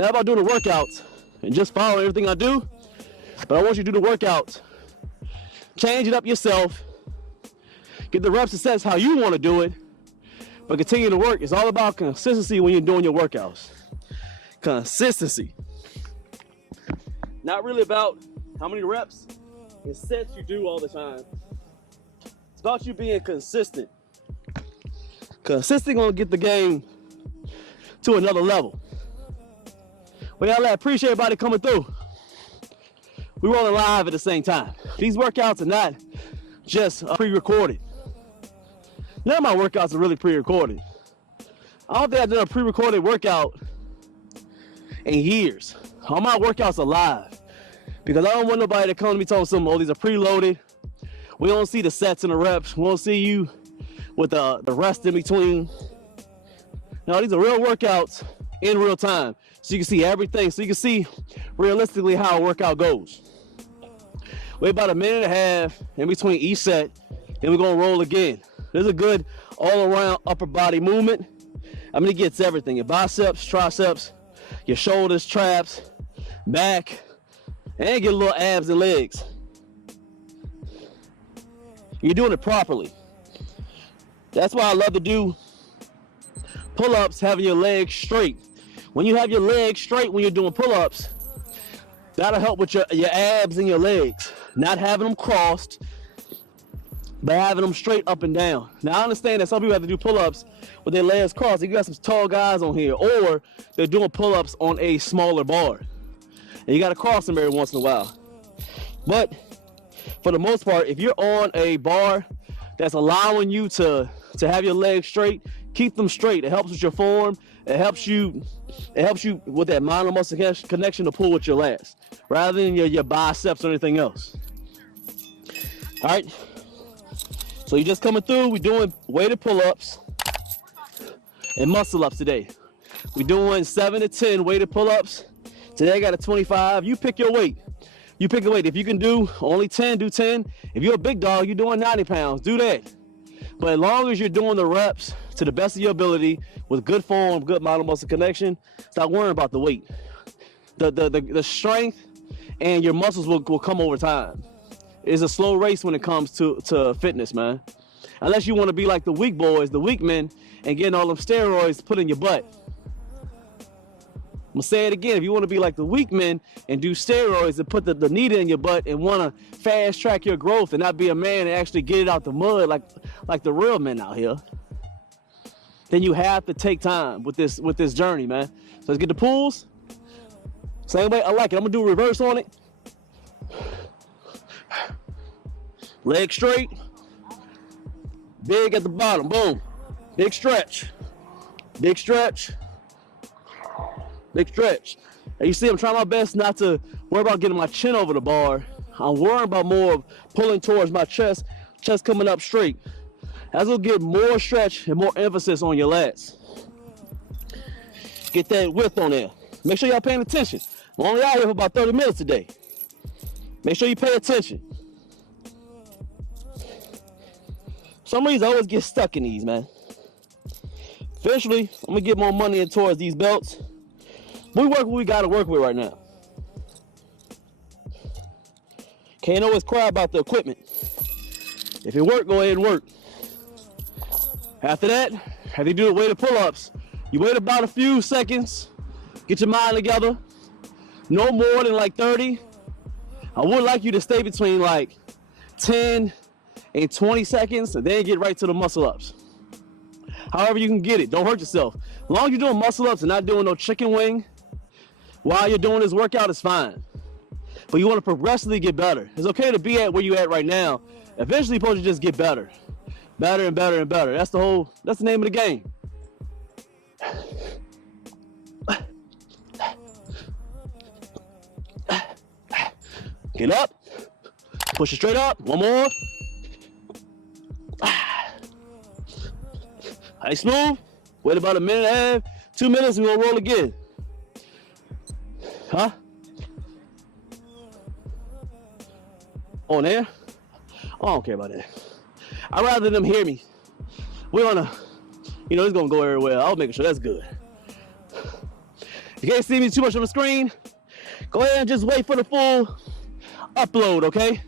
Not about doing the workouts and just follow everything I do, but I want you to do the workouts. Change it up yourself. Get the reps and sets how you want to do it, but continue to work. It's all about consistency when you're doing your workouts. Consistency. Not really about how many reps and sets you do all the time. It's about you being consistent. Consistent gonna get the game to another level. Well, y'all, I appreciate everybody coming through. We rolling live at the same time. These workouts are not just pre-recorded. None of my workouts are really pre-recorded. I don't think I've done a pre-recorded workout in years. All my workouts are live because I don't want nobody to come to me telling some, oh, these are preloaded. We don't see the sets and the reps. We don't see you with the rest in between. No, these are real workouts in real time. So you can see everything. So you can see realistically how a workout goes. Wait about a minute and a half in between each set. Then we're gonna roll again. There's a good all-around upper body movement. I mean, it gets everything. Your biceps, triceps, your shoulders, traps, back, and get a little abs and legs. You're doing it properly. That's why I love to do pull-ups, having your legs straight. When you have your legs straight when you're doing pull-ups, that'll help with your abs and your legs. Not having them crossed, but having them straight up and down. Now, I understand that some people have to do pull-ups with their legs crossed. You got some tall guys on here, or they're doing pull-ups on a smaller bar. And you got to cross them every once in a while. But for the most part, if you're on a bar that's allowing you to have your legs straight, keep them straight. It helps with your form. It helps you with that mind-muscle connection to pull with your lats, rather than your biceps or anything else. All right. So you're just coming through. We're doing weighted pull-ups and muscle-ups today. We're doing 7 to 10 weighted pull-ups. Today I got a 25. You pick your weight. You pick a weight. If you can do only 10, do 10. If you're a big dog, you're doing 90 pounds, do that. But as long as you're doing the reps to the best of your ability with good form, good muscle connection, stop worrying about the weight. The strength and your muscles will come over time. It's a slow race when it comes to fitness, man. Unless you want to be like the weak boys, the weak men, and getting all them steroids put in your butt. I'm gonna say it again. If you want to be like the weak men and do steroids and put the needle in your butt and want to fast track your growth and not be a man and actually get it out the mud like the real men out here, then you have to take time with this journey, man. So let's get the pulls. Same way, I like it. I'm gonna do a reverse on it. Leg straight. Big at the bottom. Boom. Big stretch. Big stretch. Big stretch. And you see, I'm trying my best not to worry about getting my chin over the bar. I'm worrying about more of pulling towards my chest coming up straight. That's gonna get more stretch and more emphasis on your lats. Get that width on there. Make sure y'all paying attention. I'm only out here for about 30 minutes today. Make sure you pay attention. For some reason, I always get stuck in these, man. Eventually, I'm gonna get more money in towards these belts. We work what we gotta work with right now. Can't always cry about the equipment. If it work, go ahead and work. After that, after you do the weighted pull-ups, you wait about a few seconds, get your mind together. No more than like 30. I would like you to stay between like 10 and 20 seconds and then get right to the muscle ups. However you can get it, don't hurt yourself. As long as you're doing muscle ups and not doing no chicken wing while you're doing this workout, it's fine. But you want to progressively get better. It's okay to be at where you're at right now. Eventually you're supposed to just get better. Better and better and better. That's the name of the game. Get up. Push it straight up. One more. Nice smooth. Wait about a minute and a half, 2 minutes, and we're gonna roll again. Huh? On there? I don't care about that. I'd rather them hear me. We're gonna, it's gonna go everywhere. I'll make sure that's good. You can't see me too much on the screen. Go ahead and just wait for the full upload, okay?